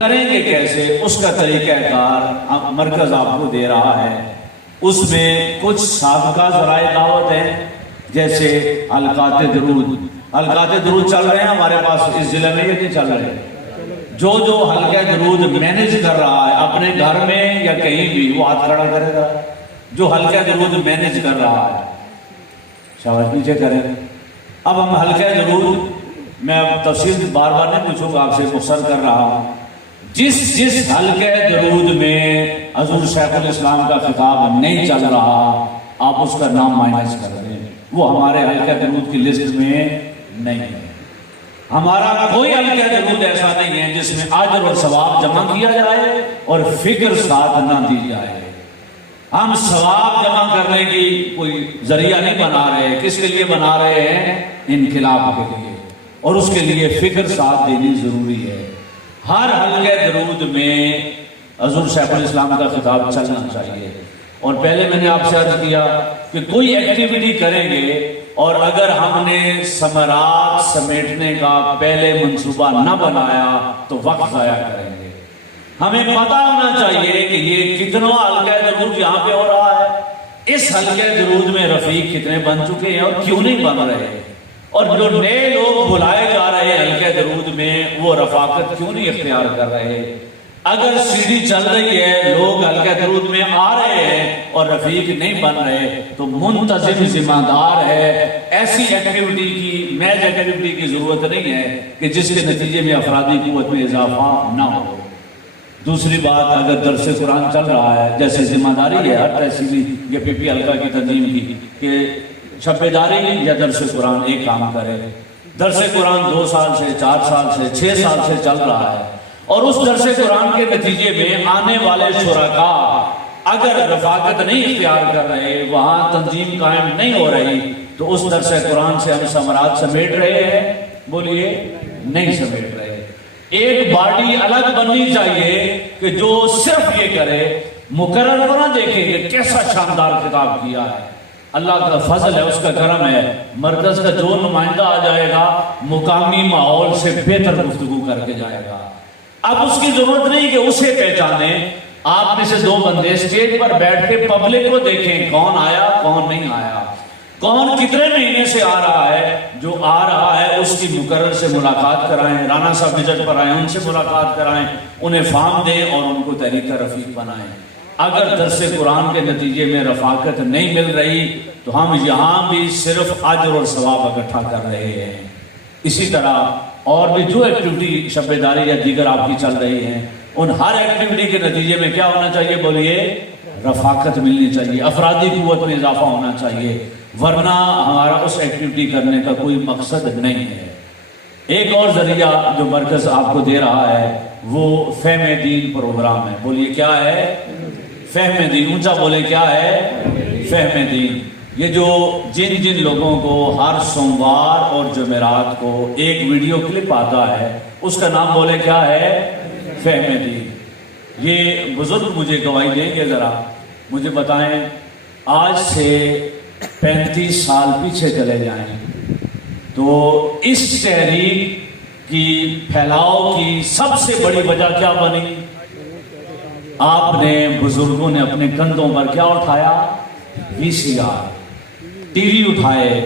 کریں گے کیسے، اس کا طریقہ کار مرکز آپ کو دے رہا ہے۔ اس میں کچھ سابقہ ذرائع دعوت ہیں، جیسے حلقات درود چل رہے ہیں ہمارے پاس اس ضلع میں، یہ نہیں چل رہے۔ جو حلقہ درود مینیج کر رہا ہے اپنے گھر میں یا کہیں بھی، وہ ہاتھ کھڑا کرے گا۔ جو حلقہ درود مینیج کر رہا ہے شاید نیچے کریں۔ اب ہم حلقہ درود، میں اب تفصیل بار بار نہیں پوچھوں گا، آپ سے مختصر کر رہا ہوں۔ جس حلقہ درود میں حضور شیخ الاسلام کا خطاب نہیں چل رہا، آپ اس کا نام مائنس کر دیں، وہ ہمارے حلقہ درود کی لسٹ میں نہیں ہے۔ ہمارا کوئی حلقہ درود ایسا نہیں ہے جس میں اجر اور ثواب جمع کیا جائے اور فکر ساتھ نہ دی جائے۔ ہم ثواب جمع کرنے کی کوئی ذریعہ نہیں بنا رہے۔ کس کے لیے بنا رہے ہیں؟ انقلاب کے لیے، اور اس کے لیے فکر ساتھ دینی ضروری ہے۔ ہر حلقہ درود میں حضور شیخ الاسلام کا خطاب چلنا چاہیے۔ اور پہلے میں نے آپ سے عرض کیا کہ کوئی ایکٹیویٹی کریں گے اور اگر ہم نے ثمرات سمیٹنے کا پہلے منصوبہ نہ بنایا تو وقت ضائع کریں گے۔ ہمیں پتہ ہونا چاہیے کہ یہ کتنا حلقہ درود یہاں پہ ہو رہا ہے، اس حلقہ درود میں رفیق کتنے بن چکے ہیں اور کیوں نہیں بن رہے، اور جو نئے لوگ بلائے جا رہے ہیں حلقہ درود میں وہ رفاقت کیوں نہیں اختیار کر رہے۔ اگر سیڑھی چل رہی ہے، لوگ حلقہ درود میں آ رہے ہیں اور رفیق نہیں بن رہے، تو منتظم ذمہ دار ہے۔ ایسی ایکٹیویٹی کی، میج ایکٹیویٹی کی ضرورت نہیں ہے کہ جس کے نتیجے میں افرادی قوت میں اضافہ نہ ہو۔ دوسری بات، اگر درس قرآن چل رہا ہے، جیسے ذمہ داری ہے ہر تحصیلی یا پی پی حلقہ کی تنظیم کی کہ شب داری یا درس قرآن ایک کام کرے۔ درس قرآن 2 سال سے، 4 سال سے، 6 سال سے چل رہا ہے، اور اس درس قرآن کے نتیجے میں آنے والے شرکاء اگر رفاقت نہیں اختیار کر رہے، وہاں تنظیم قائم نہیں ہو رہی، تو اس درس قرآن سے ہم ثمرات سمیٹ رہے ہیں؟ بولیے، نہیں سمیٹ رہے۔ ایک باڈی الگ بننی چاہیے کہ جو صرف یہ کرے، مقرر کو نہ دیکھیں کہ کیسا شاندار خطاب کیا ہے۔ اللہ کا فضل ہے، اس کا کرم ہے، مرکز کا جو نمائندہ آ جائے گا مقامی ماحول سے بہتر گفتگو کر کے جائے گا۔ اب اس کی ضرورت نہیں کہ اسے پہچانیں، آپ میں سے 2 بندے اسٹیج پر بیٹھ کے پبلک کو دیکھیں، کون آیا کون نہیں آیا، کون کتنے مہینے سے آ رہا ہے۔ جو آ رہا ہے اس کی مقرر سے ملاقات کرائیں، رانا صاحب وزٹ پر آئیں، ان سے ملاقات کرائیں، انہیں فارم دیں اور ان کو تحریک رفیق بنائیں۔ اگر درس قرآن کے نتیجے میں رفاقت نہیں مل رہی تو ہم یہاں بھی صرف اجر اور ثواب اکٹھا کر رہے ہیں۔ اسی طرح اور بھی جو ایکٹیویٹی شب داری یا دیگر آپ کی چل رہی ہیں، ان ہر ایکٹیویٹی کے نتیجے میں کیا ہونا چاہیے؟ بولیے، رفاقت ملنی چاہیے، افرادی قوت میں اضافہ ہونا چاہیے، ورنہ ہمارا اس ایکٹیویٹی کرنے کا کوئی مقصد نہیں ہے۔ ایک اور ذریعہ جو مرکز آپ کو دے رہا ہے وہ فہم دین پروگرام ہے۔ بولیے کیا ہے؟ فہم دین، اونچا بولے کیا ہے؟ فہم دین۔ یہ جو جن لوگوں کو ہر سوموار اور جمعرات کو ایک ویڈیو کلپ آتا ہے، اس کا نام بولے کیا ہے؟ فہم دین۔ یہ بزرگ مجھے گواہی دیں گے، ذرا مجھے بتائیں، آج سے 35 سال پیچھے چلے جائیں تو اس تحریک کی پھیلاؤ کی سب سے بڑی وجہ کیا بنی؟ آپ نے، بزرگوں نے اپنے کندھوں پر کیا اٹھایا؟ وی سی آر، ٹی وی اٹھائے۔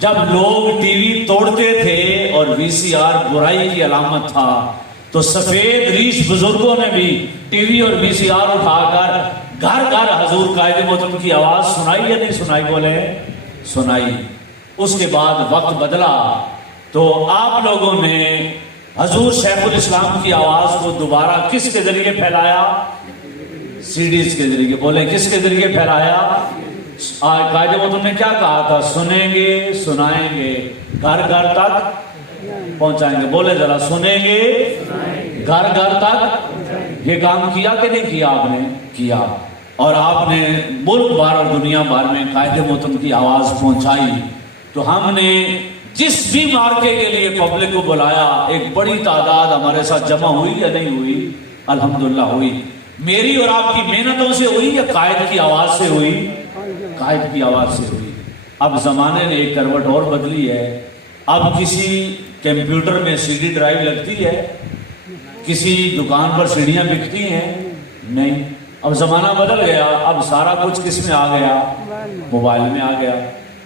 جب لوگ ٹی وی توڑتے تھے اور وی سی آر برائی کی علامت تھا، تو سفید ریش بزرگوں نے بھی ٹی وی اور وی سی آر اٹھا کر گھر گھر حضور قائد محترم کی آواز سنائی یا نہیں سنائی؟ بولے، سنائی۔ اس کے بعد وقت بدلا تو آپ لوگوں نے حضور شیخ الاسلام کی آواز کو دوبارہ کس کے ذریعے پھیلایا؟ سیڈیز کے ذریعے۔ بولے، کس کے ذریعے پھیلایا؟ قائد محترم نے کیا کہا تھا؟ سنیں گے، سنائیں گے، گھر گھر تک پہنچائیں گے۔ بولے ذرا، سنیں گے، گھر گھر تک۔ یہ کام کیا کہ نہیں کیا؟ آپ نے کیا، اور آپ نے ملک بھر اور دنیا بھر میں قائد محترم کی آواز پہنچائی۔ تو ہم نے جس بھی مارکے کے لیے پبلک کو بلایا، ایک بڑی تعداد ہمارے ساتھ جمع ہوئی یا نہیں ہوئی؟ الحمدللہ ہوئی۔ میری اور آپ کی محنتوں سے ہوئی یا قائد کی آواز سے ہوئی؟ قائد کی آواز سے ہوئی۔ اب زمانے نے ایک کروٹ اور بدلی ہے۔ اب کسی کمپیوٹر میں سی ڈی ڈرائیو لگتی ہے، کسی دکان پر سیڑھیاں بکتی ہیں؟ نہیں. اب زمانہ بدل گیا، اب سارا کچھ کس میں آ گیا؟ موبائل میں آ گیا.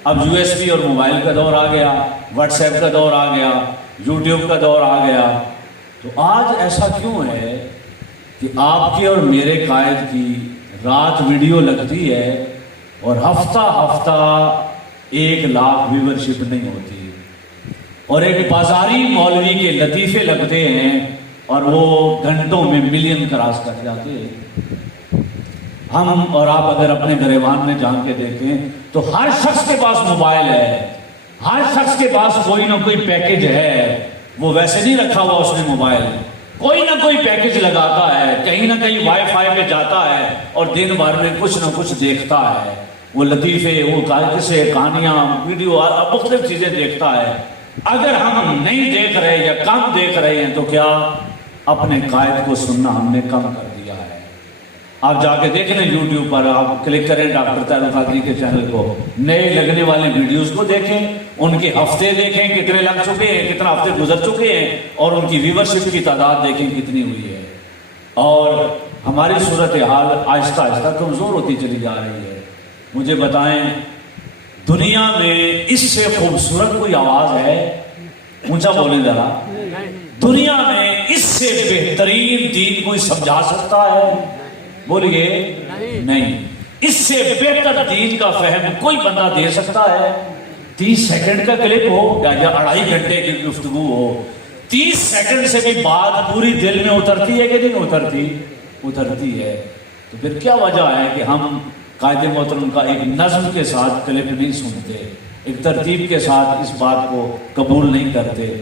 اب USB اور موبائل کا دور آ گیا، واٹس ایپ کا دور آ گیا، یوٹیوب کا دور آ گیا. تو آج ایسا کیوں ہے کہ آپ کے اور میرے قائد کی رات ویڈیو لگتی ہے اور ہفتہ ہفتہ 1 لاکھ ویورشپ نہیں ہوتی، اور ایک بازاری مولوی کے لطیفے لگتے ہیں اور وہ گھنٹوں میں ملین کراس کر جاتے ہیں. ہم اور آپ اگر اپنے گریبان میں جان کے دیکھیں تو ہر شخص کے پاس موبائل ہے، ہر شخص کے پاس کوئی نہ کوئی پیکج ہے. وہ ویسے نہیں رکھا ہوا اس نے موبائل، کوئی نہ کوئی پیکج لگاتا ہے، کہیں نہ کہیں وائی فائی پہ جاتا ہے اور دن بھر میں کچھ نہ کچھ دیکھتا ہے. وہ لطیفے، وہ قصے، کہانیاں، ویڈیو، مختلف چیزیں دیکھتا ہے. اگر ہم نہیں دیکھ رہے یا کم دیکھ رہے ہیں تو کیا اپنے قائد کو سننا ہم نے کم کر دیا ہے؟ آپ جا کے دیکھ لیں یوٹیوب پر، آپ کلک کریں ڈاکٹر طاہر القادری کے چینل کو، نئے لگنے والے ویڈیوز کو دیکھیں، ان کے ہفتے دیکھیں کتنے لگ چکے ہیں، کتنا ہفتے گزر چکے ہیں، اور ان کی ویورشپ کی تعداد دیکھیں کتنی ہوئی ہے. اور ہماری صورتحال آہستہ آہستہ کمزور ہوتی چلی جا رہی ہے. مجھے بتائیں، دنیا میں اس سے خوبصورت کوئی آواز ہے؟ اونچا بولیں ذرا. دنیا میں اس سے بہترین دین کوئی سمجھا سکتا ہے؟ بولیے نہیں. اس سے بہتر دین کا فہم کوئی بندہ دے سکتا ہے؟ 30 سیکنڈ کا کلپ ہو یا 2.5 گھنٹے کی گفتگو ہو، 30 سیکنڈ سے بھی بات پوری دل میں اترتی ہے کہ نہیں اترتی؟ اترتی ہے. تو پھر کیا وجہ ہے کہ ہم قائد محترم کا ایک نظم کے ساتھ کلپ نہیں سنتے، ایک ترتیب کے ساتھ اس بات کو قبول نہیں کرتے؟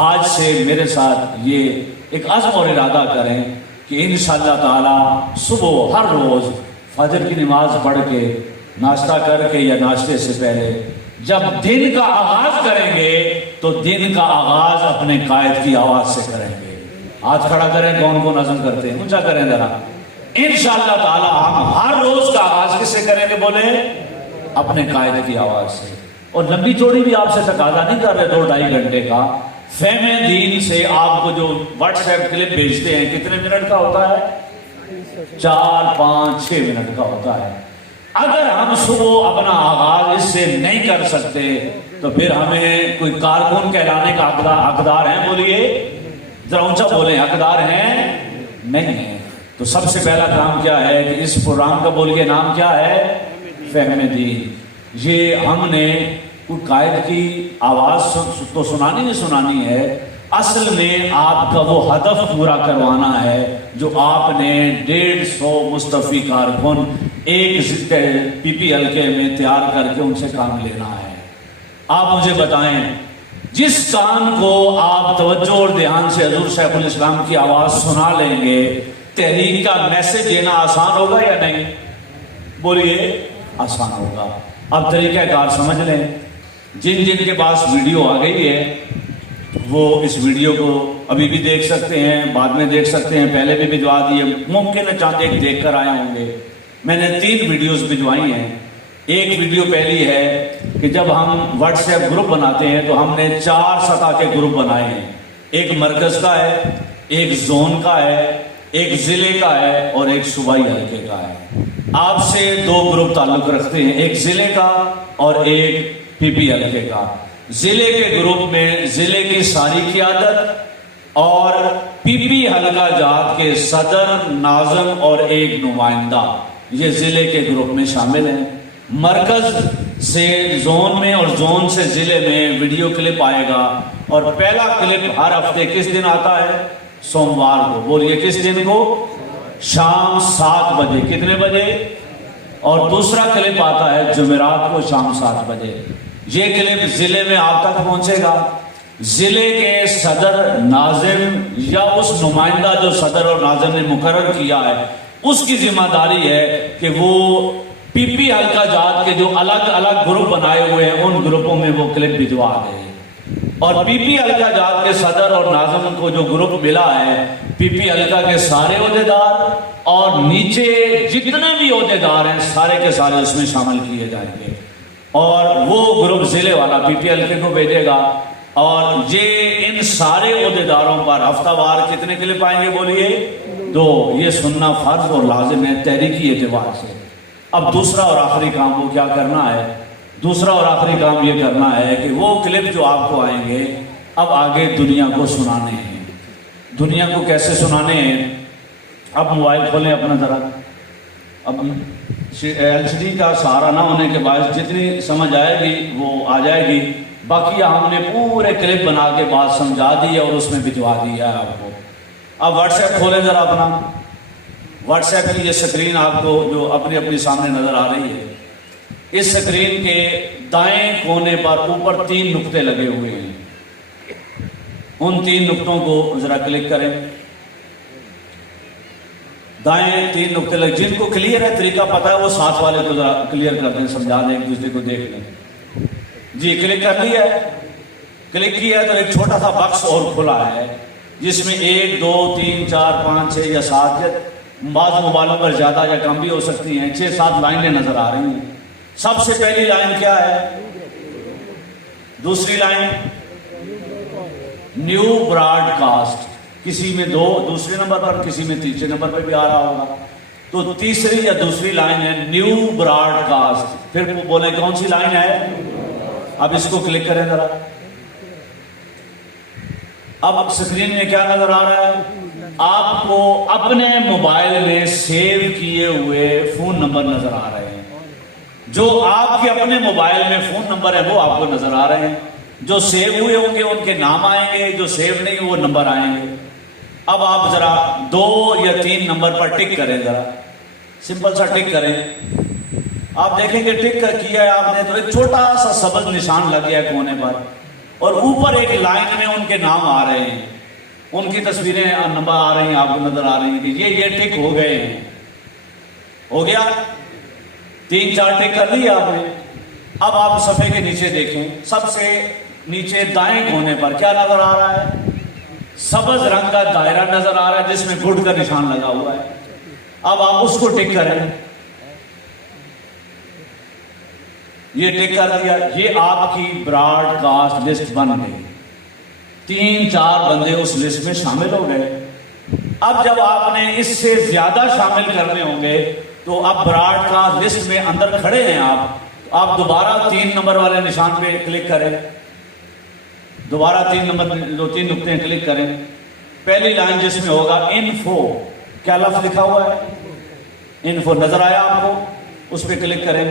آج سے میرے ساتھ یہ ایک عزم اور ارادہ کریں کہ انشاءاللہ تعالی صبح ہر روز فجر کی نماز پڑھ کے، ناشتہ کر کے یا ناشتے سے پہلے جب دن کا آغاز کریں گے تو دن کا آغاز اپنے قائد کی آواز سے کریں گے. ہاتھ کھڑا کریں کون کون عزم کرتے ہیں، اونچا کریں ذرا. انشاءاللہ تعالی ہم ہر روز کا آغاز کس سے کریں گے؟ بولے اپنے قائد کی آواز سے. اور لمبی چوڑی بھی آپ سے تقاضا نہیں کر رہے 2-2.5 گھنٹے کا. فہم دین سے آپ کو جو واٹس ایپ کلپ بھیجتے ہیں کتنے منٹ کا ہوتا ہے؟ 4, 5, 6 منٹ کا ہوتا ہے. اگر ہم صبح اپنا آغاز اس سے نہیں کر سکتے تو پھر ہمیں کوئی کارکن کہلانے کا حقدار ہیں؟ بولیے ذرا اونچا بولیں، حقدار ہیں؟ نہیں ہیں. تو سب سے پہلا کام کیا ہے کہ اس پروگرام کا بولیے نام کیا ہے؟ فہم دین. یہ ہم نے کوئی قائد کی آواز تو سنانی ہے، اصل میں آپ کا وہ ہدف پورا کروانا ہے جو آپ نے 150 مستفی کارکن ایک پی حلقے میں تیار کر کے ان سے کام لینا ہے. آپ مجھے بتائیں، جس کان کو آپ توجہ اور دھیان سے حضور شیخ الاسلام کی آواز سنا لیں گے، تحریک کا میسج دینا آسان ہوگا یا نہیں؟ بولیے آسان ہوگا. اب طریقہ کار سمجھ لیں. جن کے پاس ویڈیو آ گئی ہے وہ اس ویڈیو کو ابھی بھی دیکھ سکتے ہیں، بعد میں دیکھ سکتے ہیں، پہلے بھی بھجوا دیے، ممکن ہے چاند ایک دیکھ کر آئے ہوں گے. میں نے 3 ویڈیوز بھجوائی ہیں. ایک ویڈیو پہلی ہے کہ جب ہم واٹس ایپ گروپ بناتے ہیں تو ہم نے 4 سطح کے گروپ بنائے ہیں. ایک مرکز کا ہے، ایک زون کا ہے، ایک ضلع کا ہے اور ایک صوبائی حلقے کا ہے. آپ سے 2 گروپ تعلق رکھتے ہیں، ایک ضلع کا اور ایک پی حلقے کا. ضلع کے گروپ میں ضلع کی ساری قیادت اور پی حلقہ جات کے صدر، ناظم اور ایک نمائندہ یہ ضلع کے گروپ میں شامل ہیں. مرکز سے زون میں اور زون سے ضلع میں ویڈیو کلپ آئے گا اور پہلا کلپ ہر ہفتے کس دن آتا ہے؟ سوموار کو. بولیے کس دن کو؟ شام 7 بجے. کتنے بجے؟ اور دوسرا کلپ آتا ہے جمعرات کو شام 7 بجے. یہ کلپ ضلع میں آپ تک پہنچے گا. ضلع کے صدر، ناظم یا اس نمائندہ جو صدر اور ناظم نے مقرر کیا ہے اس کی ذمہ داری ہے کہ وہ پی حلقہ جات کے جو الگ الگ گروپ بنائے ہوئے ہیں ان گروپوں میں وہ کلپ بھجوا دے. اور پی حلقہ جات کے صدر اور ناظم کو جو گروپ ملا ہے، پی حلقہ کے سارے عہدیدار اور نیچے جتنے بھی عہدیدار ہیں سارے کے سارے اس میں شامل کیے جائیں گے. اور وہ گروپ ضلع والا پی حلقے کو بھیجے گا. اور یہ ان سارے عہدیداروں پر ہفتہ وار کتنے کلپ آئیں گے بولیے؟ 2۔ یہ سننا فرض اور لازم ہے تحریکی اعتبار سے۔ اب دوسرا اور آخری کام وہ کیا کرنا ہے؟ دوسرا اور آخری کام یہ کرنا ہے کہ وہ کلپ جو آپ کو آئیں گے اب آگے دنیا کو سنانے ہیں۔ دنیا کو کیسے سنانے ہیں؟ اب موبائل کھولیں اپنا ذرا، اب ایل سی ڈی کا سہارا نہ ہونے کے باعث جتنی سمجھ آئے گی وہ آ جائے گی، باقی ہم نے پورے کلپ بنا کے بات سمجھا دی اور اس میں بھجوا دیا ہے آپ کو۔ اب واٹس ایپ کھولیں ذرا اپنا، واٹس ایپ کی یہ سکرین آپ کو جو اپنی اپنی سامنے نظر آ رہی ہے، اس سکرین کے دائیں کونے پر اوپر 3 نقطے لگے ہوئے ہیں، ان 3 نقطوں کو ذرا کلک کریں۔ دائیں 3 نقطے لگے، جن کو کلیئر ہے طریقہ پتہ ہے وہ ساتھ والے کو ذرا کلیئر کر دیں، سمجھا دیں، ایک دوسرے کو دیکھ لیں۔ جی کلک کر لیا ہے؟ کلک کیا ہے تو ایک چھوٹا سا باکس اور کھلا ہے جس میں 1 2 3 4 5 6 یا 7، بعض موبائلوں پر زیادہ یا کم بھی ہو سکتی ہیں، 6-7 لائنیں نظر آ رہی ہیں۔ سب سے پہلی لائن کیا ہے؟ دوسری لائن نیو براڈ کاسٹ، کسی میں 2 دوسرے نمبر پر، کسی میں تیسرے نمبر پہ بھی آ رہا ہوگا، تو تیسری یا دوسری لائن ہے نیو براڈ کاسٹ۔ پھر بولیں کون سی لائن ہے؟ اب اس کو کلک کریں ذرا۔ اب سکرین میں کیا نظر آ رہا ہے؟ آپ کو اپنے موبائل میں سیو کیے ہوئے فون نمبر نظر آ رہے ہیں۔ جو آپ کے اپنے موبائل میں فون نمبر ہے وہ آپ کو نظر آ رہے ہیں، جو سیو ہوئے ہوں گے ان کے نام آئیں گے، جو سیو نہیں وہ نمبر آئیں گے۔ اب آپ ذرا 2 یا 3 نمبر پر ٹک کریں، ذرا سمپل سا ٹک کریں۔ آپ دیکھیں گے ٹک کر کیا ہے آپ نے تو ایک چھوٹا سا سبز نشان لگ گیا ہے کونے پر، اور اوپر ایک لائن میں ان کے نام آ رہے ہیں، ان کی تصویریں نمبر آ رہی ہیں، آپ کو نظر آ رہی ہیں کہ یہ ٹک ہو گئے ہیں۔ ہو گیا 3-4 ٹک کر لی آپ نے۔ اب آپ صفحے کے نیچے دیکھیں، سب سے نیچے دائیں کونے پر کیا نظر آ رہا ہے؟ سبز رنگ کا دائرہ نظر آ رہا ہے جس میں گڈ کا نشان لگا ہوا ہے۔ اب آپ اس کو ٹک کریں، یہ ٹک کر دیا، یہ آپ کی براڈ کاسٹ لسٹ بن گئی، 3-4 بندے اس لسٹ میں شامل ہو گئے۔ اب جب آپ نے اس سے زیادہ شامل کرنے ہوں گے تو اب براڈ کاسٹ لسٹ میں اندر کھڑے ہیں آپ دوبارہ 3 نمبر والے نشان پہ کلک کریں، دوبارہ 3 نمبر جو 3 نقطے ہیں کلک کریں۔ پہلی لائن جس میں ہوگا انفو، کیا لفظ لکھا ہوا ہے؟ انفو نظر آیا آپ کو؟ اس پہ کلک کریں۔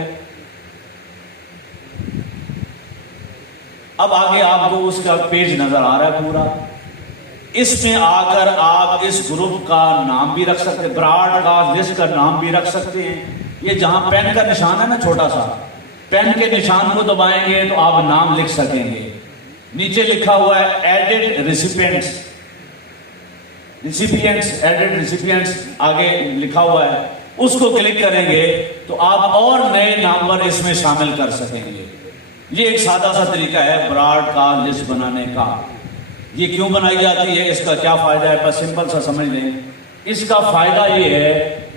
اب آگے آپ کو اس کا پیج نظر آ رہا ہے پورا، اس میں آ کر آپ اس گروپ کا نام بھی رکھ سکتے ہیں، براڈ کاسٹ لسٹ کا نام بھی رکھ سکتے ہیں۔ یہ جہاں پین کا نشان ہے نا چھوٹا سا، پین کے نشان کو دبائیں گے تو آپ نام لکھ سکیں گے۔ نیچے لکھا ہوا ہے ایڈڈ ریسیپینٹس، ایڈڈ ریسیپینٹس آگے لکھا ہوا ہے، اس کو کلک کریں گے تو آپ اور نئے نامور اس میں شامل کر سکیں گے۔ یہ ایک سادہ سا طریقہ ہے براڈ کاسٹ لسٹ بنانے کا۔ یہ کیوں بنائی جاتی ہے، اس کا کیا فائدہ ہے، بس سمپل سا سمجھ لیں۔ اس کا فائدہ یہ ہے،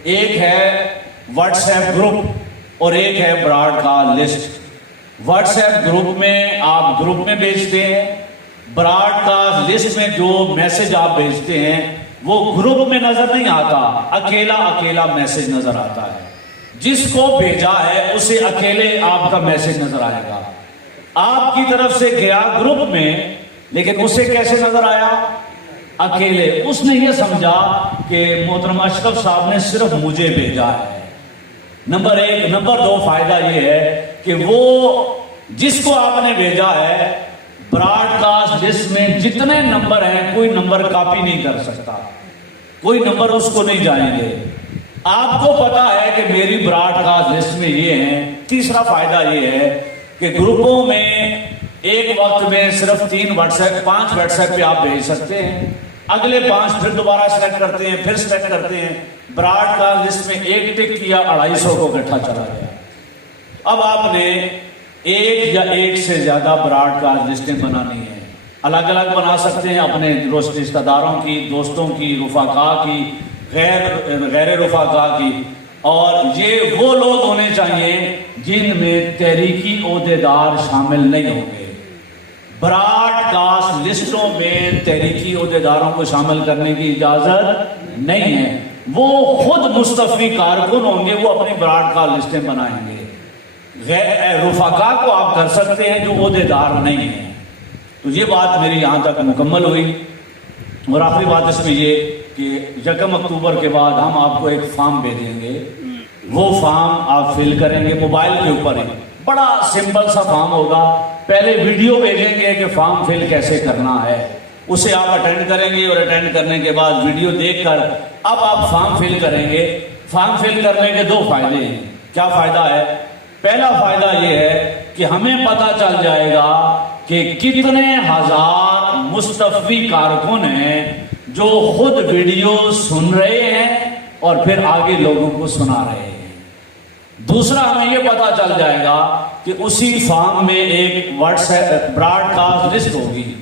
ایک ہے واٹس ایپ گروپ اور ایک ہے broadcast list. WhatsApp group میں آپ گروپ میں بھیجتے ہیں، براڈ کاسٹ لسٹ میں جو میسج آپ بھیجتے ہیں وہ گروپ میں نظر نہیں آتا، اکیلا میسج نظر آتا ہے۔ جس کو بھیجا ہے اسے اکیلے آپ کا میسج نظر آئے گا، آپ کی طرف سے گیا گروپ میں، لیکن اسے کیسے نظر آیا؟ اکیلے۔ اس نے یہ سمجھا کہ محترم اشرف صاحب نے صرف مجھے بھیجا ہے، نمبر 1۔ نمبر 2 فائدہ یہ ہے کہ وہ جس کو آپ نے بھیجا ہے براڈ کاسٹ لسٹ میں جتنے نمبر ہیں کوئی نمبر کاپی نہیں کر سکتا، کوئی نمبر اس کو نہیں جائیں گے۔ آپ کو پتا ہے کہ میری براڈ کاسٹ لسٹ میں یہ ہیں۔ تیسرا فائدہ یہ ہے کہ گروپوں میں ایک وقت میں صرف 5 واٹس ایپ پہ آپ بھیج سکتے ہیں، اگلے 5 پھر دوبارہ سلیکٹ کرتے ہیں، پھر سلیکٹ کرتے ہیں۔ براڈ کاسٹ لسٹ میں ایک ٹک کیا 250 کو اکٹھا چلا گیا۔ اب آپ نے ایک یا ایک سے زیادہ براڈ کاسٹ لسٹیں بنانی ہیں، الگ الگ بنا سکتے ہیں، اپنے رشتہ داروں کی، دوستوں کی، رفقا کی، غیر رفقا کی، اور یہ وہ لوگ ہونے چاہیے جن میں تحریکی عہدیدار شامل نہیں ہوں گے۔ براڈ براڈ کاسٹ لسٹوں میں تحریکی عہدیداروں کو شامل کرنے کی اجازت نہیں ہے. وہ خود مستفی کارکن ہوں گے, وہ اپنی براڈ کاسٹ لسٹیں بنائیں گے. رفقا کو آپ کر سکتے ہیں جو عہدیدار نہیں ہیں. تو یہ بات میری یہاں تک مکمل ہوئی. اور آخری بات اس میں یہ کہ 1 اکتوبر کے بعد ہم آپ کو ایک فارم بھیجیں گے. وہ فارم آپ فل کریں گے موبائل کے اوپر ہی. بڑا سمپل سا فارم ہوگا. پہلے ویڈیو بھیجیں گے کہ فارم فل کیسے کرنا ہے, اسے آپ اٹینڈ کریں گے, اور اٹینڈ کرنے کے بعد ویڈیو دیکھ کر اب آپ فارم فل کریں گے. فارم فل کرنے کے 2 فائدے ہیں. کیا فائدہ ہے؟ پہلا فائدہ یہ ہے کہ ہمیں پتہ چل جائے گا کہ کتنے ہزار مستفی کارکن ہیں جو خود ویڈیو سن رہے ہیں اور پھر آگے لوگوں کو سنا رہے ہیں. دوسرا ہمیں یہ پتا چل جائے گا کہ اسی فارم میں ایک WhatsApp broadcast list ہوگی.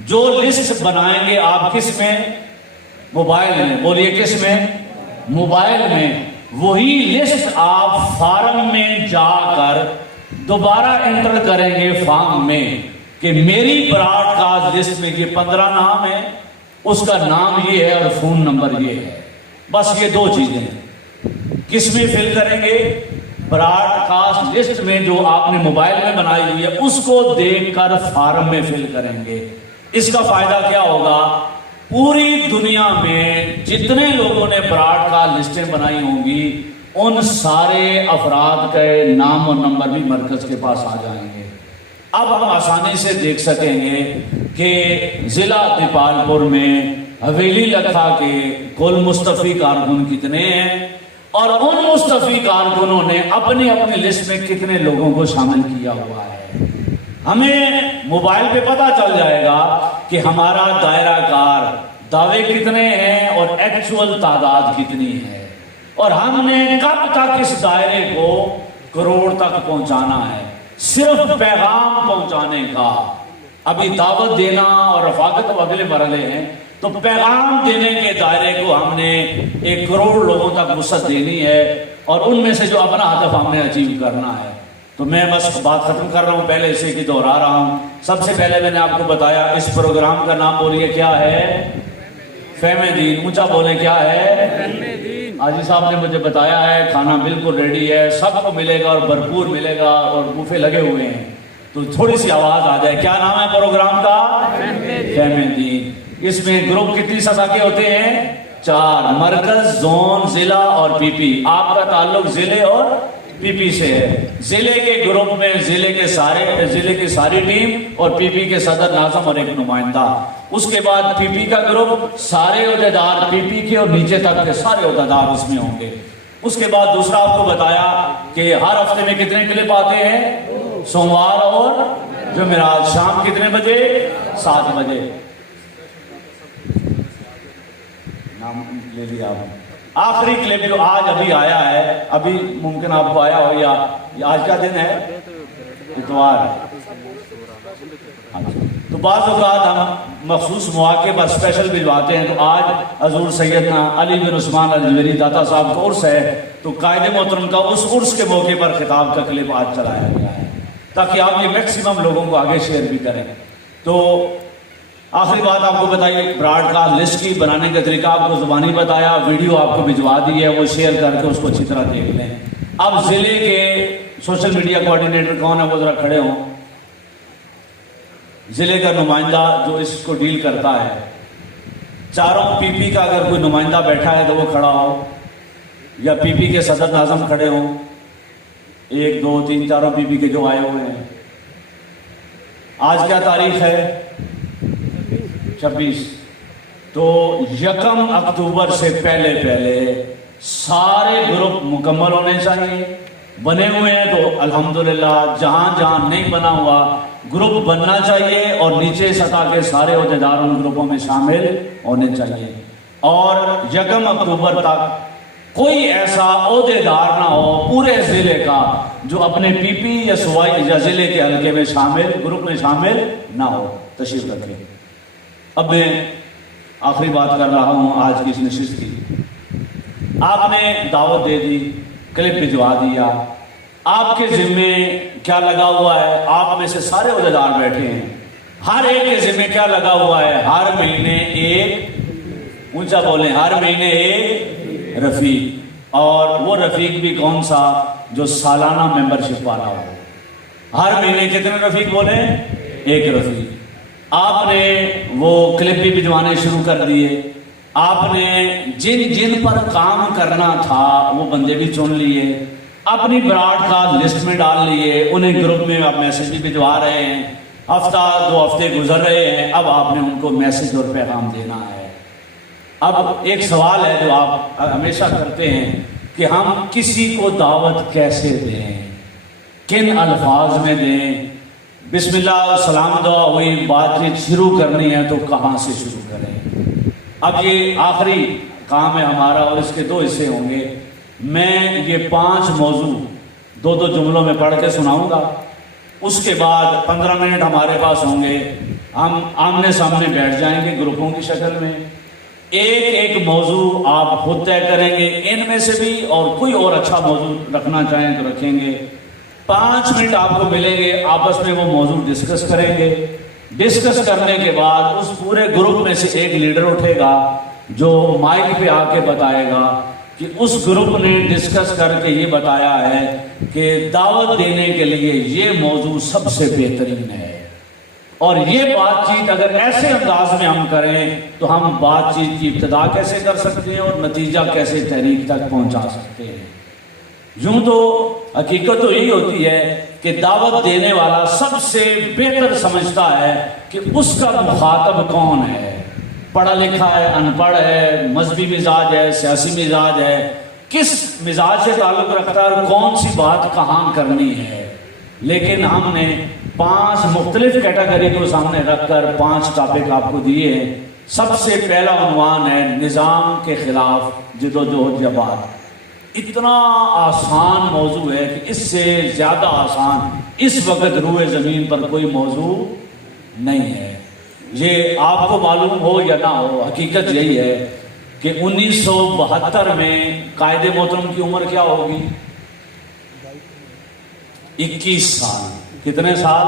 جو لسٹ بنائیں گے آپ کس میں؟ موبائل میں. بولیے کس میں؟ موبائل میں. وہی لسٹ آپ فارم میں جا کر دوبارہ انٹر کریں گے فارم میں کہ میری براڈ کاسٹ لسٹ میں یہ 15 نام ہے, اس کا نام یہ ہے اور فون نمبر یہ ہے. بس یہ 2 چیزیں ہیں. کس میں فل کریں گے؟ براڈ کاسٹ لسٹ میں جو آپ نے موبائل میں بنائی ہوئی ہے اس کو دیکھ کر فارم میں فل کریں گے. اس کا فائدہ کیا ہوگا؟ پوری دنیا میں جتنے لوگوں نے براڈ کاسٹ لسٹیں بنائی ہوں گی ان سارے افراد کے نام اور نمبر بھی مرکز کے پاس آ جائیں گے. اب ہم آسانی سے دیکھ سکیں گے کہ ضلع دیپالپور میں حویلی لکھا کے کل مستفی کارکن کتنے ہیں اور ان مستفی کارکنوں نے اپنی اپنی لسٹ میں کتنے لوگوں کو شامل کیا ہوا ہے. ہمیں موبائل پہ پتہ چل جائے گا کہ ہمارا دائرہ کار دعوے کتنے ہیں اور ایکچوئل تعداد کتنی ہے, اور ہم نے کب تک اس دائرے کو کروڑ تک پہنچانا ہے. صرف پیغام پہنچانے کا. ابھی دعوت دینا اور رفاقت و اگلے مرحلے ہیں, تو پیغام دینے کے دائرے کو ہم نے 1 کروڑ لوگوں تک وسعت دینی ہے, اور ان میں سے جو اپنا ہدف ہم نے اچیو کرنا ہے. تو میں بس بات ختم کر رہا ہوں, پہلے اسے کی دہرا رہا ہوں. سب سے پہلے میں نے آپ کو بتایا اس پروگرام کا نام بولیے کیا ہے؟ فہم دین. اونچا بولے کیا ہے؟ حاجی صاحب نے مجھے بتایا ہے کھانا بالکل ریڈی ہے, سب کو ملے گا اور بھرپور ملے گا, اور بوفے لگے ہوئے ہیں. تو تھوڑی سی آواز آ جائے. کیا نام ہے پروگرام کا؟ فہم دین. اس میں گروپ کتنی سطح کے ہوتے ہیں؟ 4. مرکز, زون, ضلع اور پی پی. آپ کا تعلق ضلع اور پی پی سے ہے. ضلع کے گروپ میں ضلع کی ساری ٹیم اور پی پی کے صدر ناظم اور ایک نمائندہ. اس کے بعد پی پی کا گروپ, سارے عہدیدار پی پی کے اور نیچے تک کے سارے عہدیدار اس میں ہوں گے. اس کے بعد دوسرا آپ کو بتایا کہ ہر ہفتے میں کتنے کلپ آتے ہیں؟ سوموار اور جمعرات. شام کتنے بجے؟ 7 بجے. نام لے لیا آپ. آخری کلپ جو آج ابھی آیا ہے, ابھی ممکن آپ کو آیا ہو, یا آج کا دن ہے اتوار. تو بعض اوقات ہم مخصوص مواقع پر اسپیشل بھجواتے ہیں. تو آج حضور سیدنا علی بن عثمان الجویری داتا صاحب کا عرس ہے, تو قائد محترم کا اس عرس کے موقع پر خطاب کا کلپ آج چلایا گیا ہے تاکہ آپ یہ میکسیمم لوگوں کو آگے شیئر بھی کریں. تو آخری بات آپ کو بتائیے, براڈ کاسٹ لسٹ کی بنانے کا طریقہ آپ کو زبانی بتایا, ویڈیو آپ کو بھجوا دی ہے, وہ شیئر کر کے اس کو اچھی طرح دیکھ لیں. اب ضلع کے سوشل میڈیا کوآرڈینیٹر کون ہے وہ ذرا کھڑے ہوں. ضلع کا نمائندہ جو اس کو ڈیل کرتا ہے, چاروں پی پی کا اگر کوئی نمائندہ بیٹھا ہے تو وہ کھڑا ہو, یا پی پی کے صدر ناظم کھڑے ہوں. 1 2 3 4 پی پی کے جو آئے ہوئے ہیں. آج کیا تاریخ ہے؟ 26. تو 1 اکتوبر سے پہلے سارے گروپ مکمل ہونے چاہیے. بنے ہوئے ہیں تو الحمدللہ, جہاں نہیں بنا ہوا گروپ بننا چاہیے, اور نیچے سطح کے سارے عہدیدار ان گروپوں میں شامل ہونے چاہیے. اور 1 اکتوبر تک کوئی ایسا عہدیدار نہ ہو پورے ضلع کا جو اپنے پی پی یا صوبائی یا ضلع کے حلقے میں شامل, گروپ میں شامل نہ ہو. تشریف رکھیں. اب میں آخری بات کر رہا ہوں آج کی اس نشست کی. آپ نے دعوت دے دی, کلپ بھجوا دیا, آپ کے ذمے کیا لگا ہوا ہے؟ آپ میں سے سارے عہدیدار بیٹھے ہیں, ہر ایک کے ذمہ کیا لگا ہوا ہے؟ ہر مہینے ایک، اونچا بولیں، ہر مہینے ایک رفیق، اور وہ رفیق بھی کون سا؟ جو سالانہ ممبرشپ والا ہو۔ ہر مہینے کتنے رفیق بولیں؟ ایک رفیق۔ آپ نے وہ کلپ بھی بھجوانے شروع کر دیے، آپ نے جن جن پر کام کرنا تھا وہ بندے بھی چن لیے، اپنی براڈ کا لسٹ میں ڈال لیے، انہیں گروپ میں آپ میسج بھی بھجوا رہے ہیں، ہفتہ 2 ہفتے گزر رہے ہیں، اب آپ نے ان کو میسج اور پیغام دینا ہے۔ اب ایک سوال ہے جو آپ ہمیشہ کرتے ہیں کہ ہم کسی کو دعوت کیسے دیں، کن الفاظ میں دیں؟ بسم اللہ سلام دعا ہوئی، بات چیت شروع کرنی ہے تو کہاں سے شروع کریں؟ اب یہ آخری کام ہے ہمارا اور اس کے 2 حصے ہوں گے۔ میں یہ 5 موضوع 2 جملوں میں پڑھ کے سناؤں گا، اس کے بعد 15 منٹ ہمارے پاس ہوں گے، ہم آمنے سامنے بیٹھ جائیں گے گروپوں کی شکل میں، ایک موضوع آپ خود طے کریں گے ان میں سے بھی، اور کوئی اور اچھا موضوع رکھنا چاہیں تو رکھیں گے۔ 5 منٹ آپ کو ملیں گے، آپس میں وہ موضوع ڈسکس کریں گے۔ ڈسکس کرنے کے بعد اس پورے گروپ میں سے ایک لیڈر اٹھے گا جو مائک پہ آ کے بتائے گا کہ اس گروپ نے ڈسکس کر کے یہ بتایا ہے کہ دعوت دینے کے لیے یہ موضوع سب سے بہترین ہے، اور یہ بات چیت اگر ایسے انداز میں ہم کریں تو ہم بات چیت کی ابتدا کیسے کر سکتے ہیں اور نتیجہ کیسے تحریک تک پہنچا سکتے ہیں۔ یوں تو حقیقت تو یہی ہوتی ہے کہ دعوت دینے والا سب سے بہتر سمجھتا ہے کہ اس کا مخاطب کون ہے، پڑھا لکھا ہے، ان پڑھ ہے، مذہبی مزاج ہے، سیاسی مزاج ہے، کس مزاج سے تعلق رکھتا ہے اور کون سی بات کہاں کرنی ہے۔ لیکن ہم نے 5 مختلف کیٹیگری کو سامنے رکھ کر 5 ٹاپک آپ کو دیے ہیں۔ سب سے پہلا عنوان ہے نظام کے خلاف جدوجہد یا بات۔ اتنا آسان موضوع ہے کہ اس سے زیادہ آسان اس وقت روئے زمین پر کوئی موضوع نہیں ہے۔ یہ آپ کو معلوم ہو یا نہ ہو، حقیقت یہی ہے کہ 1972 میں قائد محترم کی عمر کیا ہوگی؟ 21 سال۔ کتنے سال؟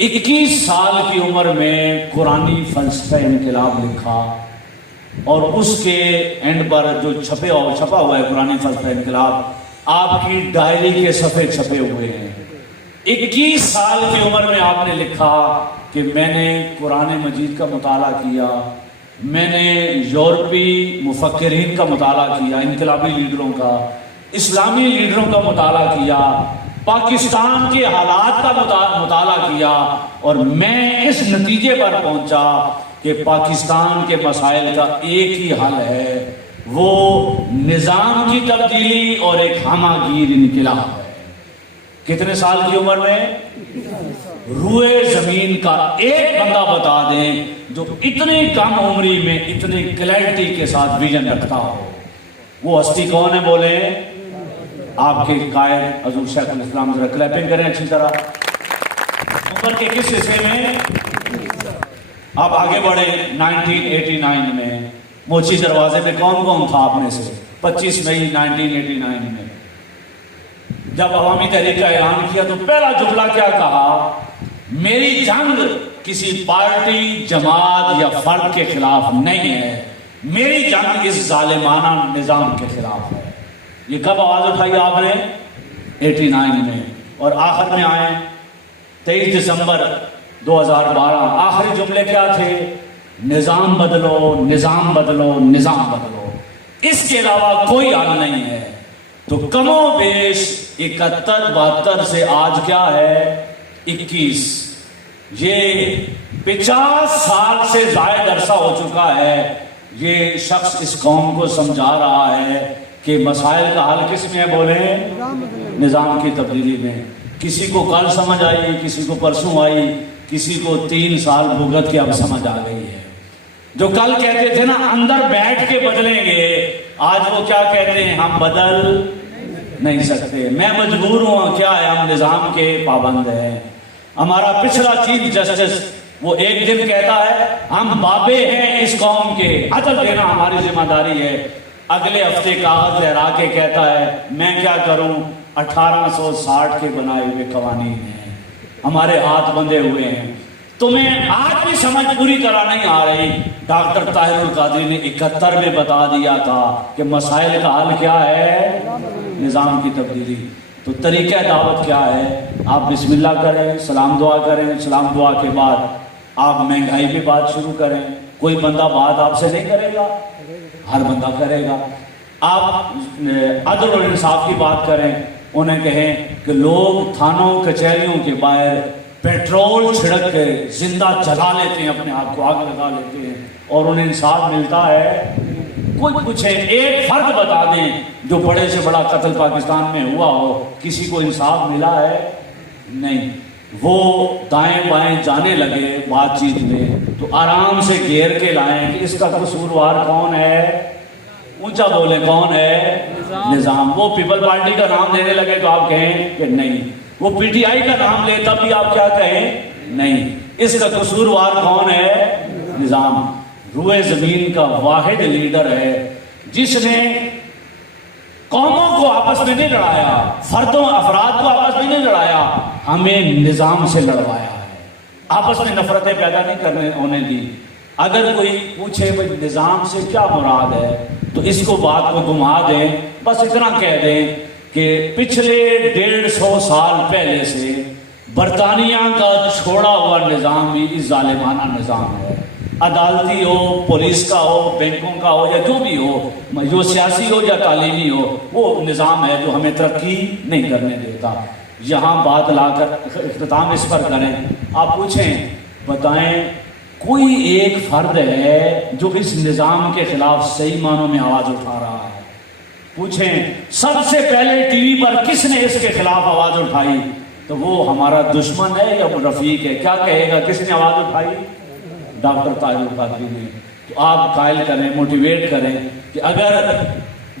21 سال کی عمر میں قرآنی فلسفہ انقلاب لکھا، اور اس کے اینڈ پر جو چھپا ہوا ہے قرآنی فلسفہ انقلاب، آپ کی ڈائری کے صفحے چھپے ہوئے ہیں۔ 21 سال کی عمر میں آپ نے لکھا کہ میں نے قرآن مجید کا مطالعہ کیا، میں نے یورپی مفکرین کا مطالعہ کیا، انقلابی لیڈروں کا، اسلامی لیڈروں کا مطالعہ کیا، پاکستان کے حالات کا مطالعہ کیا، اور میں اس نتیجے پر پہنچا کہ پاکستان کے مسائل کا ایک ہی حل ہے، وہ نظام کی تبدیلی اور ایک ہمہ گیر انقلاب ہے۔ کتنے سال کی عمر میں؟ روئے زمین کا ایک بندہ بتا دیں جو اتنی کم عمری میں اتنی کلیئرٹی کے ساتھ ویژن رکھتا ہو، وہ ہستی کون ہے؟ بولے آپ کے قائد حضور شیخ الاسلام۔ ذرا کلیپنگ کریں اچھی طرح۔ عمر کے کس حصے میں؟ آپ آگے بڑھے 1989 میں موچی دروازے پہ کون کون تھا آپ میں سے؟ 25 مئی 1989 میں جب عوامی تحریک کا اعلان کیا تو پہلا جملہ کیا کہا؟ میری جنگ کسی پارٹی، جماعت یا فرد کے خلاف نہیں ہے، میری جنگ اس ظالمانہ نظام کے خلاف ہے۔ یہ کب آواز اٹھائی آپ نے؟ 89 میں۔ اور آخر میں آئے 23 دسمبر 2012، آخری جملے کیا تھے؟ نظام بدلو، نظام بدلو، نظام بدلو، اس کے علاوہ کوئی حل نہیں ہے۔ تو کم و بیش 71-72 سے آج کیا ہے؟ 21۔ یہ 50 سال سے زائد عرصہ ہو چکا ہے۔ یہ شخص اس قوم کو سمجھا رہا ہے کہ مسائل کا حل کس میں ہے؟ بولیں نظام کی تبدیلی میں۔ کسی کو کل سمجھ آئی، کسی کو پرسوں آئی، کسی کو 3 سال بھگت کے اب سمجھ آ گئی ہے۔ جو کل کہتے تھے نا اندر بیٹھ کے بدلیں گے، آج وہ کیا کہتے ہیں؟ ہم بدل نہیں سکتے، میں مجبور ہوں، کیا ہے؟ ہم نظام کے پابند ہیں۔ ہمارا پچھلا چیف جسٹس وہ ایک دن کہتا ہے ہم بابے ہیں اس قوم کے، عدل دینا ہماری ذمہ داری ہے، اگلے ہفتے کاغذ لہرا کے کہتا ہے میں کیا کروں، 1860 کے بنائے ہوئے قوانین ہیں، ہمارے ہاتھ بندھے ہوئے ہیں۔ تمہیں آج بھی سمجھ پوری طرح نہیں آ رہی، ڈاکٹر طاہر القادری نے 71 میں بتا دیا تھا کہ مسائل کا حل کیا ہے؟ نظام کی تبدیلی۔ تو طریقہ دعوت کیا ہے؟ آپ بسم اللہ کریں، سلام دعا کریں، سلام دعا کے بعد آپ مہنگائی پہ بات شروع کریں۔ کوئی بندہ بات آپ سے نہیں کرے گا، ہر بندہ کرے گا۔ آپ عدل اور انصاف کی بات کریں، انہیں کہیں کہ لوگ تھانوں کچہریوں کے باہر پیٹرول چھڑک کے زندہ جلا لیتے ہیں، اپنے آپ کو آگ لگا لیتے ہیں، اور انہیں انصاف ملتا ہے؟ کوئی پوچھے ایک فرد بتا دیں جو بڑے سے بڑا قتل پاکستان میں ہوا ہو، کسی کو انصاف ملا ہے؟ نہیں۔ وہ دائیں بائیں جانے لگے بات چیت میں تو آرام سے گھیر کے لائیں کہ اس کا قصوروار کون ہے؟ اونچا بولے، کون ہے؟ نظام۔ وہ پیپل پارٹی کا نام لینے لگے تو آپ کہیں کہ نہیں، وہ پی ٹی آئی کا نام لے تب بھی آپ کیا کہیں؟ نہیں۔ اس کا قصوروار کون ہے؟ نظام۔ روئے زمین کا واحد لیڈر ہے جس نے قوموں کو آپس میں نہیں لڑایا، فردوں افراد کو آپس میں نہیں لڑایا، ہمیں نظام سے لڑوایا ہے، آپس میں نفرتیں پیدا نہیں کرنے ہونے دی۔ اگر کوئی پوچھے بھائی نظام سے کیا مراد ہے تو اس کو بات کو گھما دیں، بس اتنا کہہ دیں کہ پچھلے 150 سال پہلے سے برطانیہ کا چھوڑا ہوا نظام بھی اس ظالمانہ نظام ہے، عدالتی ہو، پولیس کا ہو، بینکوں کا ہو، یا جو بھی ہو، جو سیاسی ہو یا تعلیمی ہو، وہ نظام ہے جو ہمیں ترقی نہیں کرنے دیتا۔ یہاں بات لا کر اختتام اس پر کریں، آپ پوچھیں بتائیں کوئی ایک فرد ہے جو اس نظام کے خلاف صحیح معنوں میں آواز اٹھا رہا ہے؟ پوچھیں سب سے پہلے ٹی وی پر کس نے اس کے خلاف آواز اٹھائی؟ تو وہ ہمارا دشمن ہے یا رفیق ہے؟ کیا کہے گا کس نے آواز اٹھائی؟ ڈاکٹر طاہر القادری نے۔ تو آپ قائل کریں، موٹیویٹ کریں کہ اگر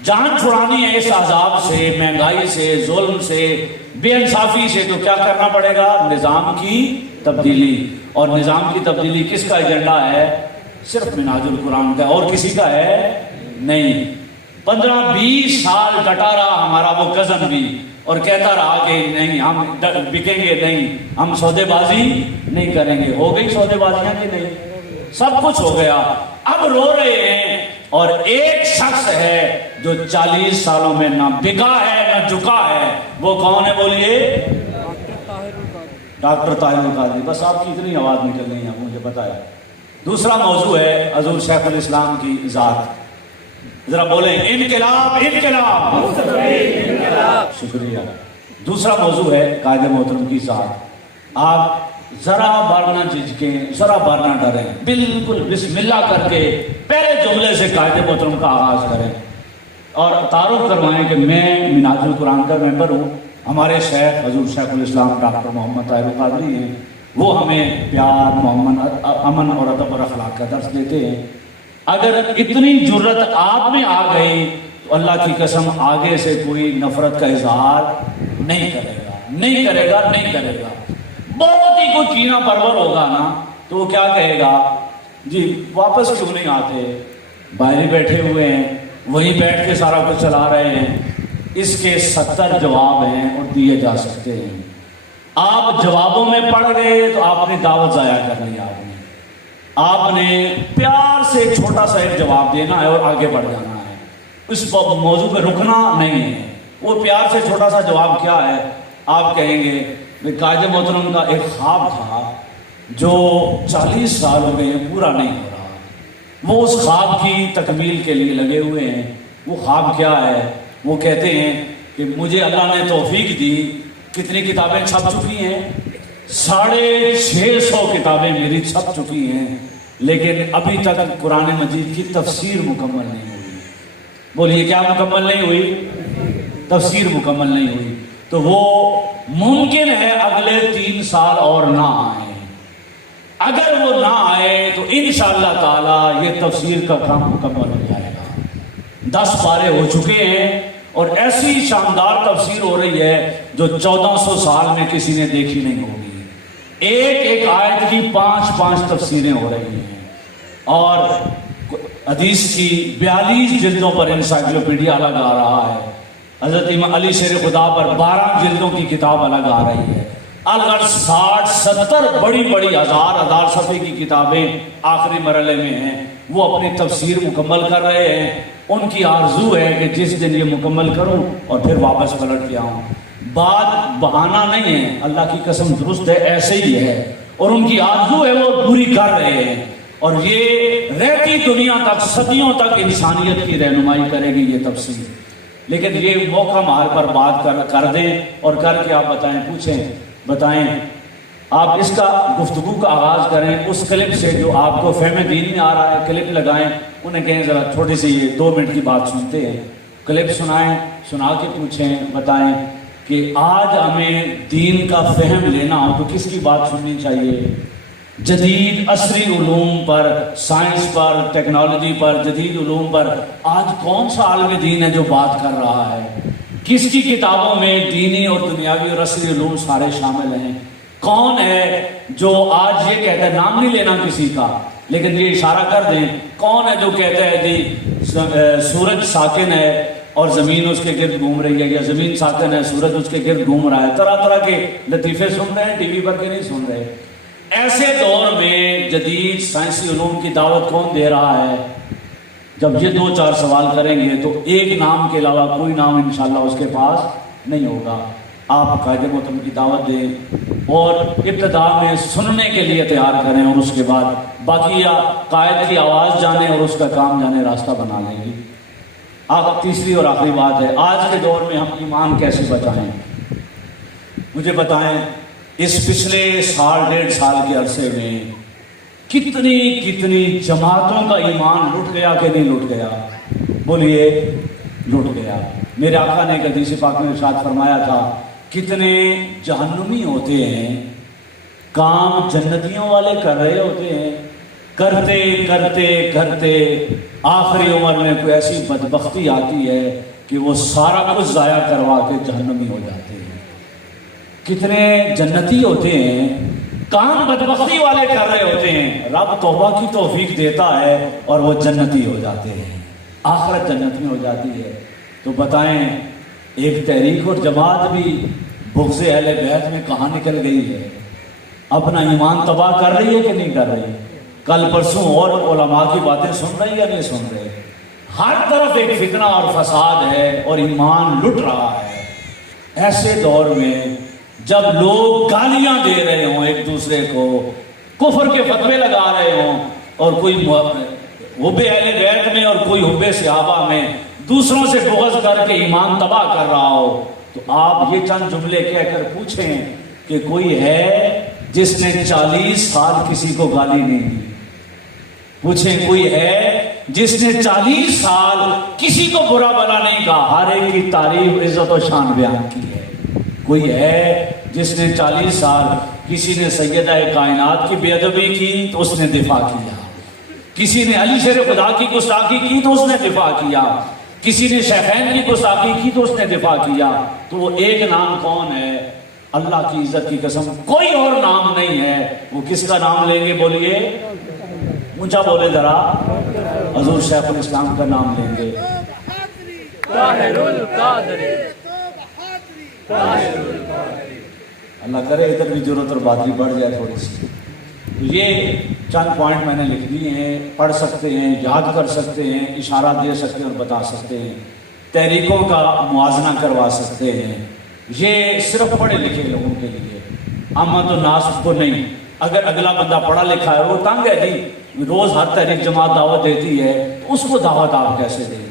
جان چھڑانی ہے اس عذاب سے، مہنگائی سے، ظلم سے، بے انصافی سے، تو کیا کرنا پڑے گا؟ نظام کی تبدیلی۔ اور نظام کی تبدیلی کس کا ایجنڈا ہے؟ صرف منہاج القرآن کا، اور کسی کا ہے نہیں۔ 15-20 سال ڈٹا رہا ہمارا وہ کزن بھی، اور کہتا رہا کہ نہیں ہم بکیں گے نہیں، ہم سودے بازی نہیں کریں گے۔ ہو گئی سودے بازیاں کہ نہیں؟ سب کچھ ہو گیا، اب رو رہے ہیں۔ اور ایک شخص ہے جو 40 سالوں میں نہ بکا ہے نہ جھکا ہے، وہ کون ہے بولیے؟ ڈاکٹر طاہر القادری۔ بس آپ کی اتنی آواز نکل رہی ہے، مجھے بتایا۔ دوسرا موضوع ہے حضور شیخ الاسلام کی ذات۔ ذرا بولیں انقلاب انقلاب۔ شکریہ۔ دوسرا موضوع ہے قائد محترم کی ذات۔ آپ ذرا بار نہ جھجکیں، ذرا بار نہ ڈریں، بالکل بسم اللہ کر کے پہلے جملے سے قائد محترم کا آغاز کریں اور تعارف کروائیں کہ میں منہاج القرآن کا ممبر ہوں۔ ہمارے شیخ حضور شیخ الاسلام ڈاکٹر محمد طاہر القادری ہیں، وہ ہمیں پیار، محمد، امن اور ادب اور اخلاق کا درس دیتے ہیں۔ اگر اتنی جرت آپ میں آ گئی تو اللہ کی قسم آگے سے کوئی نفرت کا اظہار نہیں کرے گا، نہیں کرے گا، نہیں کرے گا۔ بہت ہی کوئی کینہ پرور ہوگا نا تو وہ کیا کہے گا؟ جی واپس کیوں نہیں آتے؟ باہر ہی بیٹھے ہوئے ہیں، وہیں بیٹھ کے سارا کچھ چلا رہے ہیں۔ اس کے 70 جواب ہیں اور دیے جا سکتے ہیں۔ آپ جوابوں میں پڑ گئے تو آپ نے دعوت ضائع کر لی۔ آپ نے پیار سے چھوٹا سا ایک جواب دینا ہے اور آگے بڑھ جانا ہے، اس موضوع پہ رکنا نہیں ہے۔ وہ پیار سے چھوٹا سا جواب کیا ہے؟ آپ کہیں گے کہ قائد محترم کا ایک خواب تھا جو 40 سال ہو گئے پورا نہیں ہو رہا، وہ اس خواب کی تکمیل کے لیے لگے ہوئے ہیں۔ وہ خواب کیا ہے؟ وہ کہتے ہیں کہ مجھے اللہ نے توفیق دی، کتنی کتابیں چھپ چکی ہیں؟ 650 کتابیں میری چھپ چکی ہیں، لیکن ابھی تک قرآن مجید کی تفسیر مکمل نہیں ہوئی۔ بولیے کیا مکمل نہیں ہوئی؟ تفسیر مکمل نہیں ہوئی۔ تو وہ ممکن ہے اگلے 3 سال اور نہ آئے۔ اگر وہ نہ آئے تو انشاءاللہ تعالی یہ تفسیر کا کام مکمل ہو جائے گا۔ 10 پارے ہو چکے ہیں اور ایسی شاندار تفسیر ہو رہی ہے جو 1400 سال میں کسی نے دیکھی نہیں ہوگی۔ ایک ایک آیت کی 5 تفسیریں ہو رہی ہیں، اور حدیث کی 42 جلدوں پر انسائکلوپیڈیا الگ آ رہا ہے۔ حضرت امام علی شیر خدا پر 12 جلدوں کی کتاب الگ آ رہی ہے۔ اگر 60-70 بڑی بڑی ہزار صفحے کی کتابیں آخری مرحلے میں ہیں، وہ اپنی تفسیر مکمل کر رہے ہیں۔ ان کی آرزو ہے کہ جس دن یہ مکمل کروں اور پھر واپس پلٹ کے آؤں۔ بات بہانہ نہیں ہے، اللہ کی قسم درست ہے، ایسے ہی ہے، اور ان کی آرزو ہے، وہ پوری کر رہے ہیں، اور یہ رہتی دنیا تک صدیوں تک انسانیت کی رہنمائی کرے گی یہ تفسیر۔ لیکن یہ موقع محل پر بات کر دیں اور کر کے آپ بتائیں آپ اس کا گفتگو کا آغاز کریں اس کلپ سے جو آپ کو فہم دین میں آ رہا ہے۔ کلپ لگائیں، انہیں کہیں ذرا تھوڑی سی یہ 2 منٹ کی بات سنتے ہیں، کلپ سنائیں، سنا کے پوچھیں، بتائیں کہ آج ہمیں دین کا فہم لینا ہو تو کس کی بات سننی چاہیے؟ جدید عصری علوم پر، سائنس پر، ٹیکنالوجی پر، جدید علوم پر آج کون سا عالم دین ہے جو بات کر رہا ہے؟ کس کی کتابوں میں دینی اور دنیاوی اور عصری علوم سارے شامل ہیں؟ کون ہے جو آج یہ کہتا ہے، نام نہیں لینا کسی کا لیکن یہ اشارہ کر دیں، کون ہے جو کہتا ہے جی سورج ساکن ہے اور زمین اس کے گرد گھوم رہی ہے، یا زمین ساکن ہے سورج اس کے گرد گھوم رہا ہے؟ طرح طرح کے لطیفے سن رہے ہیں ٹی وی پر کے نہیں سن رہے۔ ایسے دور میں جدید سائنسی علوم کی دعوت کون دے رہا ہے؟ جب یہ 2-4 سوال کریں گے تو ایک نام کے علاوہ کوئی نام انشاءاللہ اس کے پاس نہیں ہوگا۔ آپ قائد محترم کی دعوت دیں اور ابتدا میں سننے کے لیے تیار کریں، اور اس کے بعد باقی قائد کی آواز جانیں اور اس کا کام جانے، راستہ بنا لیں گے۔ آپ تیسری اور آخری بات ہے، آج کے دور میں ہم ایمان کیسے بچائیں؟ مجھے بتائیں اس پچھلے 1.5 سال کے عرصے میں کتنی جماعتوں کا ایمان لٹ گیا کہ نہیں لٹ گیا؟ بولیے، لٹ گیا۔ میرے آقا نے ایک حدیث پاک میں ارشاد فرمایا تھا، کتنے جہنمی ہوتے ہیں، کام جنتیوں والے کر رہے ہوتے ہیں، کرتے کرتے کرتے آخری عمر میں کوئی ایسی بدبختی آتی ہے کہ وہ سارا کچھ ضائع کروا کے جہنمی ہو جاتے ہیں۔ کتنے جنتی ہوتے ہیں، کام بدبختی والے کر رہے ہوتے ہیں، رب توبہ کی توفیق دیتا ہے اور وہ جنتی ہو جاتے ہیں، آخرت جنت میں ہو جاتی ہے۔ تو بتائیں ایک تحریک اور جماعت بھی بغض اہل بیت میں کہاں نکل گئی ہے؟ اپنا ایمان تباہ کر رہی ہے کہ نہیں کر رہی؟ کل پرسوں اور علماء کی باتیں سن رہی یا نہیں سن رہے؟ ہر طرف ایک فتنہ اور فساد ہے اور ایمان لٹ رہا ہے۔ ایسے دور میں جب لوگ گالیاں دے رہے ہوں ایک دوسرے کو، کفر کے فتوے لگا رہے ہوں، اور کوئی حب اہل بیت میں اور کوئی حب صحابہ میں دوسروں سے بغض کر کے ایمان تباہ کر رہا ہو، تو آپ یہ چند جملے کہہ کر پوچھیں کہ کوئی ہے جس نے 40 سال کسی کو گالی نہیں دی؟ پوچھیں کوئی ہے جس نے 40 سال کسی کو برا بلا نہیں کہا، ہر ایک کی تعریف، عزت و شان بیان کی ہے؟ کوئی ہے جس نے 40 سال کسی نے سیدہ کائنات کی بے ادبی کی تو اس نے دفاع کیا، کسی نے علی شیر خدا کی گستاخی کی تو اس نے دفاع کیا، کسی نے شیخین کی گستاخی کی تو اس نے دفاع کیا؟ تو وہ ایک نام کون ہے؟ اللہ کی عزت کی قسم کوئی اور نام نہیں ہے۔ وہ کس کا نام لیں گے؟ بولیے، اونچا بولے ذرا، حضور شیخ الاسلام کا نام لیں گے۔ اللہ کرے ادھر بھی ضرورت اور بادری بڑھ جائے تھوڑی سی۔ تو یہ چند پوائنٹ میں نے لکھ دیے ہیں، پڑھ سکتے ہیں، یاد کر سکتے ہیں، اشارہ دے سکتے ہیں اور بتا سکتے ہیں، تحریکوں کا موازنہ کروا سکتے ہیں۔ یہ صرف پڑھے لکھے لوگوں کے لیے، عامت الناس کو نہیں۔ اگر اگلا بندہ پڑھا لکھا ہے، وہ تنگ ہے جی، روز ہر تحریک جماعت دعوت دیتی ہے، تو اس کو دعوت آپ کیسے دیں؟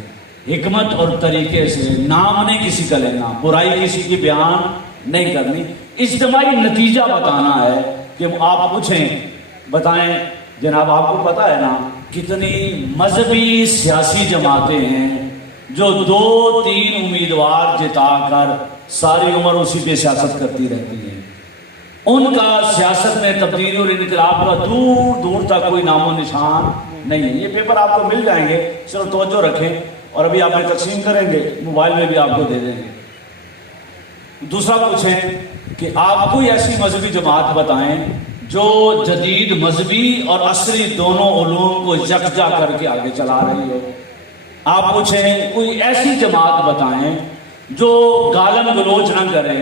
حکمت اور طریقے سے، نام نہیں کسی کا لینا، برائی کسی کی بیان نہیں کرنی، اجتماعی نتیجہ بتانا ہے۔ کہ آپ پوچھیں، بتائیں جناب، آپ کو پتا ہے نا کتنی مذہبی سیاسی جماعتیں ہیں جو 2-3 امیدوار جتا کر ساری عمر اسی پہ سیاست کرتی رہتی ہیں، ان کا سیاست میں تبدیلی اور انقلاب کا دور دور تک کوئی نام و نشان نہیں ہے۔ یہ پیپر آپ کو مل جائیں گے، صرف توجہ رکھیں، اور ابھی آپ تقسیم کریں گے، موبائل میں بھی آپ کو دے دیں گے۔ دوسرا پوچھیں کہ آپ کوئی ایسی مذہبی جماعت بتائیں جو جدید مذہبی اور عصری دونوں علوم کو یکجا کر کے آگے چلا رہی ہو۔ آپ پوچھیں کوئی ایسی جماعت بتائیں جو گالم گلوچ نہ کرے،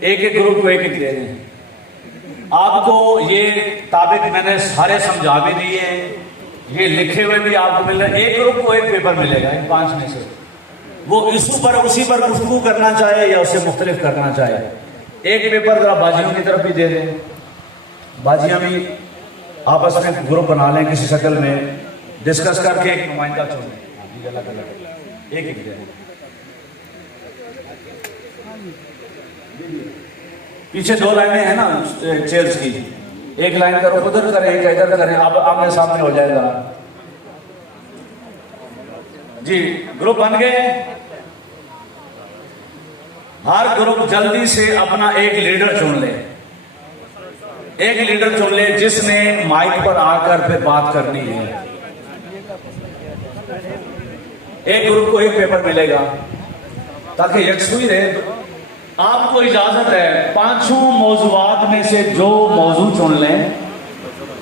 ایک ایک گروپ کو ایک ایک دے دیں۔ آپ کو یہ ٹاپک میں نے سارے سمجھا بھی دیے ہیں، یہ لکھے ہوئے بھی آپ کو مل رہے ہیں۔ ایک گروپ کو ایک پیپر ملے گا ان 5 میں سے، وہ اسی پر گفتگو کرنا چاہے یا اسے مختلف کرنا چاہے۔ ایک پیپر ذرا باجیوں کی طرف بھی دے دیں، باجیاں بھی آپس میں گروپ بنا لیں، کسی شکل میں ڈسکس کر کے ایک نمائندہ چنیں، الگ الگ ایک ایک دے دیں۔ پیچھے 2 لائنیں ہیں نا چیئرز کی، ایک لائن کرو ادھر کریں، ایک ادھر کریں، اب آمنے سامنے ہو جائے گا۔ جی گروپ بن گئے، ہر گروپ جلدی سے اپنا ایک لیڈر چن لے، ایک لیڈر چن لے جس نے مائک پر آ کر پھر بات کرنی ہے۔ ایک گروپ کو ایک پیپر ملے گا تاکہ یکسوئی رہے۔ آپ کو اجازت ہے 5 موضوعات میں سے جو موضوع چن لیں،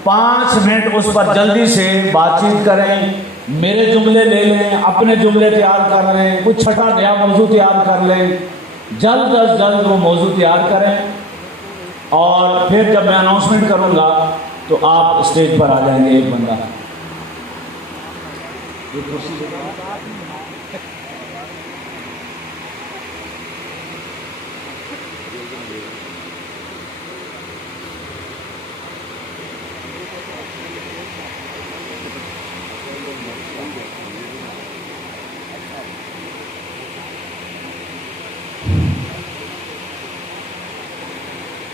5 منٹ اس پر جلدی سے بات چیت کریں، میرے جملے لے لیں، اپنے جملے تیار کر لیں، کچھ چھٹا نیا موضوع تیار کر لیں، جلد از جلد وہ موضوع تیار کریں، اور پھر جب میں اناؤنسمنٹ کروں گا تو آپ اسٹیج پر آ جائیں گے۔ ایک بندہ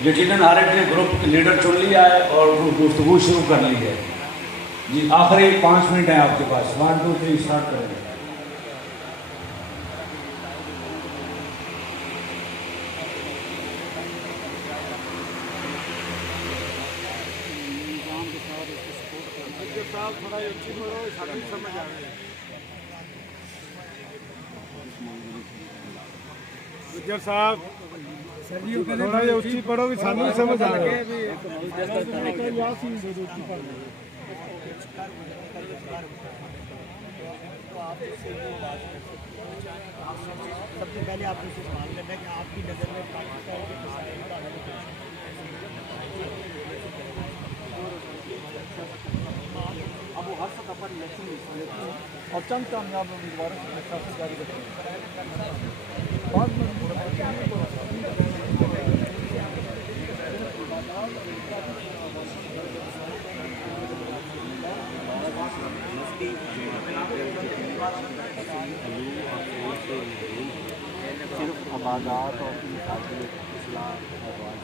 یقیناً ہر ایک نے گروپ لیڈر چن لیا ہے اور گفتگو شروع کر لی ہے۔ جی آخری 5 منٹ ہیں آپ کے پاس، 1 2 3 اسٹارٹ کریں گے۔ صاحب تھوڑا یہ اچھی پڑھو کہ سانو سمجھ آ گیا۔ سب سے پہلے آپ کو سوال کرنا ہے کہ آپ کی نظر میں پاکستان کے مسائل کا حل اب وہ ہر سطح پر الیکشن لیتے ہیں اور چند کامیاب امیدواروں کی درخواست جاری رکھتے ہیں۔ بعض صرف عبادات اور اصلاح اور بعض